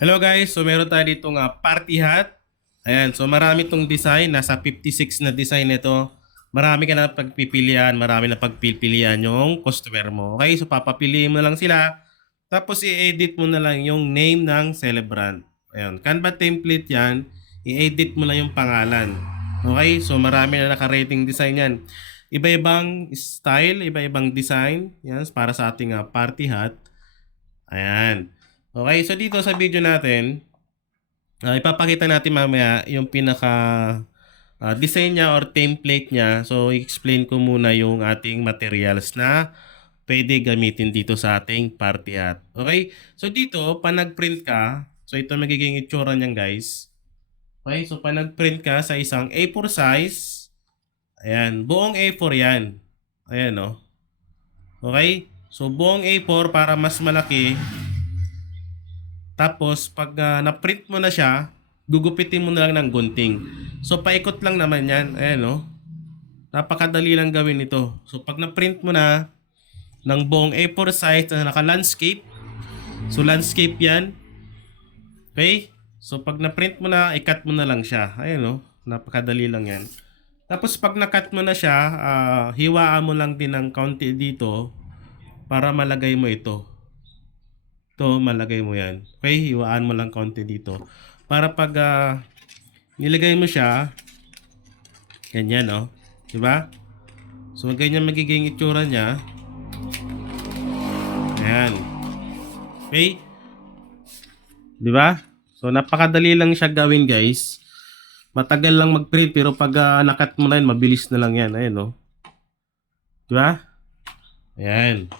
Hello guys, so meron tayo dito nga party hat. Ayan, so marami tong design, nasa 56 na design nito. Marami ka na pagpipilian, marami na pagpipilian yung customer mo. Okay, so papapiliin mo lang sila. Tapos i-edit mo na lang yung name ng celebrant. Ayan, Canva template yan. I-edit mo lang yung pangalan. Okay, so marami na naka-rating design yan. Iba-ibang style, iba-ibang design. Yan, para sa ating party hat. Ayan. Okay, so dito sa video natin, ipapakita natin mamaya yung pinaka design niya or template niya. So, i-explain ko muna yung ating materials na pwede gamitin dito sa ating party hat. Okay, so dito, pa nag-print ka, so ito magiging itsura niyan guys. Okay, so pa nag-print ka sa isang A4 size, ayan, buong A4 yan. Ayan, no? Okay, so buong A4 para mas malaki. Tapos, pag na-print mo na siya, gugupitin mo na lang ng gunting. So, paikot lang naman yan. Ayan, no? Napakadali lang gawin ito. So, pag na-print mo na ng buong A4 size na naka-landscape, so landscape yan. Okay? So, pag na-print mo na, i-cut mo na lang siya. Ayan, no? Napakadali lang yan. Tapos, pag na-cut mo na siya, hiwaan mo lang din ng kaunti dito para malagay mo ito. Ito, malagay mo yan. Okay, hiwaan mo lang konti dito. Para pag nilagay mo siya, ganyan, no? Diba? So, ganyan magiging itsura niya. Ayan. Okay? Diba? So, napakadali lang siya gawin, guys. Matagal lang mag-print, pero pag nakat mo na yan, mabilis na lang yan. Ayan, no? Diba? Ayan.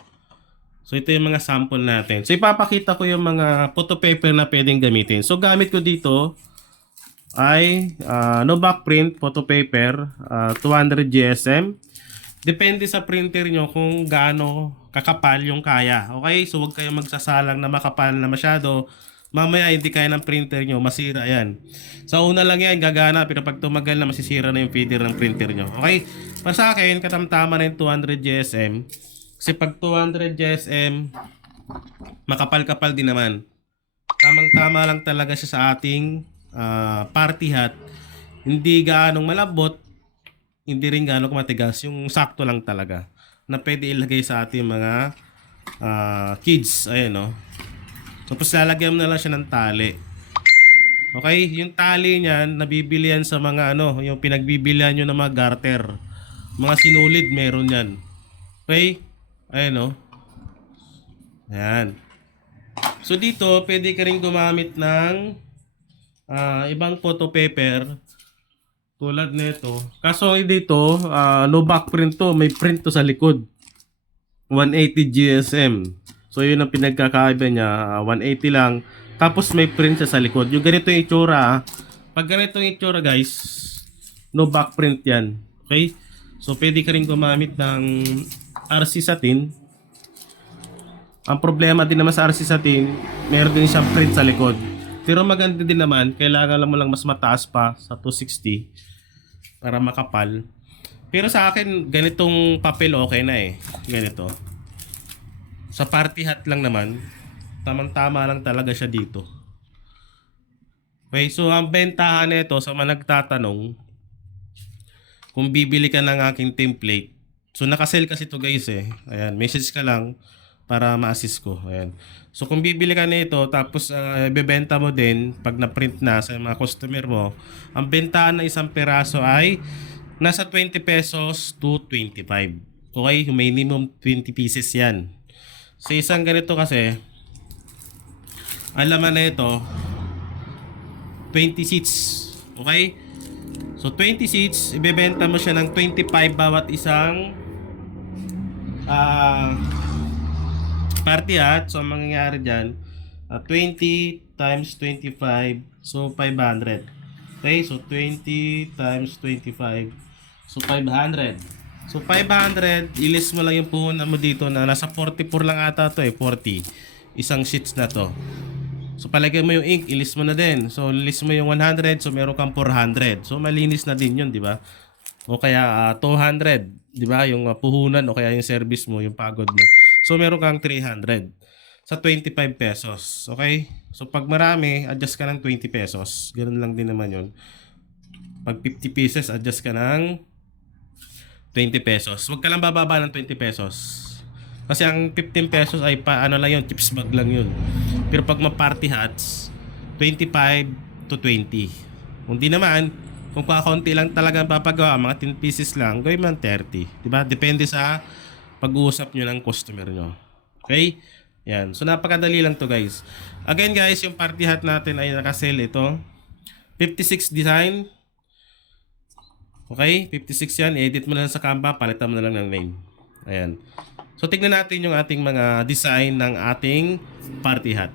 So, ito yung mga sample natin. So, ipapakita ko yung mga photo paper na pwedeng gamitin. So, gamit ko dito ay no back print photo paper, 200 GSM. Depende sa printer nyo kung gaano kakapal yung kaya. Okay? So, huwag kayong magsasalang na makapal na masyado. Mamaya, hindi kaya ng printer nyo, masira yan. Sa una lang yan, gagana. Pero pag tumagal na, masisira na yung feeder ng printer nyo. Okay? Para sa akin, katamtama na yung 200 GSM. Kasi pag 200 GSM, makapal-kapal din naman. Tamang-tama lang talaga siya sa ating party hat. Hindi gaanong malambot, hindi rin gaanong matigas. Yung sakto lang talaga na pwede ilagay sa ating mga kids. Ayan, no? Tapos lalagyan mo na lang siya ng tali. Okay? Yung tali niyan, nabibili yan sa mga yung pinagbibilihan nyo ng mga garter. Mga sinulid, meron yan. Okay? Ayan, no? Ayan. So dito, pwede ka rin gumamit ng ibang photo paper tulad nito. Kaso dito, no back print to. May print to sa likod. 180 GSM. So yun ang pinagkakaiba niya. 180 lang. Tapos may print siya sa likod. Yung ganito yung itsura. Pag ganito yung itsura guys, no back print yan. Okay? So pwede ka rin gumamit ng RC satin. Ang problema din naman sa RC satin, meron din siyang print sa likod. Pero maganda din naman, kailangan mo lang mas mataas pa sa 260 para makapal. Pero sa akin, ganitong papel okay na eh. Ganito. Sa party hat lang naman, tamang-tama lang talaga siya dito. Okay, so ang bentahan nito sa mga nagtatanong, kung bibili ka ng aking template, so nakasell kasi to guys eh. Ayan, message ka lang para ma-assist ko. Ayan. So kung bibili ka nito tapos ibebenta mo din pag na-print na sa mga customer mo, ang bentahan ng isang peraso ay nasa 20 pesos to 25. Okay, minimum 20 pieces 'yan. Sa isang ganito kasi, ang laman na ito 20 seats. Okay? So 20 seats, ibebenta mo siya ng 25 bawat isang party hat. So ang mangyayari dyan, 20 times 25, so 500. Okay, so 20 times 25, so 500. So 500, ilis mo lang yung puhunan mo dito na nasa 44 lang ata to eh, 40. Isang sheets na to. So palagay mo yung ink, ilis mo na din. So ilis mo yung 100, so meron kang 400. So malinis na din yun, di ba? O kaya 200, di ba? Yung puhunan o kaya yung service mo, yung pagod mo. So meron kang 300. sa 25 pesos. Okay? So, pag marami, adjust ka ng 20 pesos. Ganun lang din naman yun. Pag 50 pieces, adjust ka ng 20 pesos. Huwag ka lang bababa ng 20 pesos. Kasi ang 15 pesos ay pa ano lang yun, chips bag lang yun. Pero pag ma-party hats, 25 to 20. Kung di naman, kung kakaunti lang talaga ang papagawa, mga 10 pieces lang, gawin mo ng 30. Diba? Depende sa pag-uusap nyo ng customer nyo. Okay? Yan. So, napakadali lang to guys. Again guys, yung party hat natin ay nakasell ito. 56 design. Okay? 56 yan. Edit mo na lang sa Canva. Palitan mo na lang ng name. Ayan. So, tignan natin yung ating mga design ng ating party hat.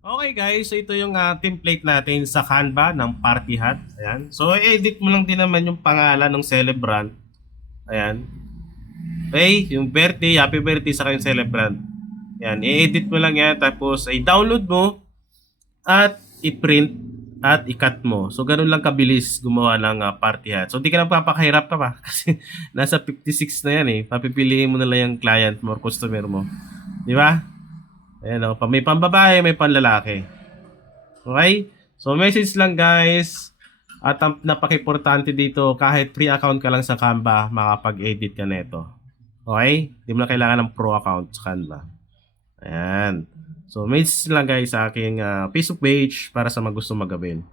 Okay guys, so ito yung template natin sa Canva ng party hat. Ayan. So, edit mo lang din naman yung pangalan ng celebrant. Ayan. Okay? Yung birthday, happy birthday sa kayong celebrant. Ayan. I-edit mo lang yan. Tapos, i-download mo at i-print at i-cut mo. So, ganun lang kabilis gumawa ng party hat. So, di ka na papakahirap ka pa kasi nasa 56 na yan eh. Papipiliin mo na lang yung client mo or customer mo. Di ba? Ayan o. May pambabae, may panlalaki. Okay? So, message lang guys. At ang napaka-importante dito, kahit free account ka lang sa Canva, makapag-edit ka neto. Okay? Hindi mo na kailangan ng pro account sa Canva. Ayan. So, message lang guys sa aking Facebook page para sa mga gusto magawin.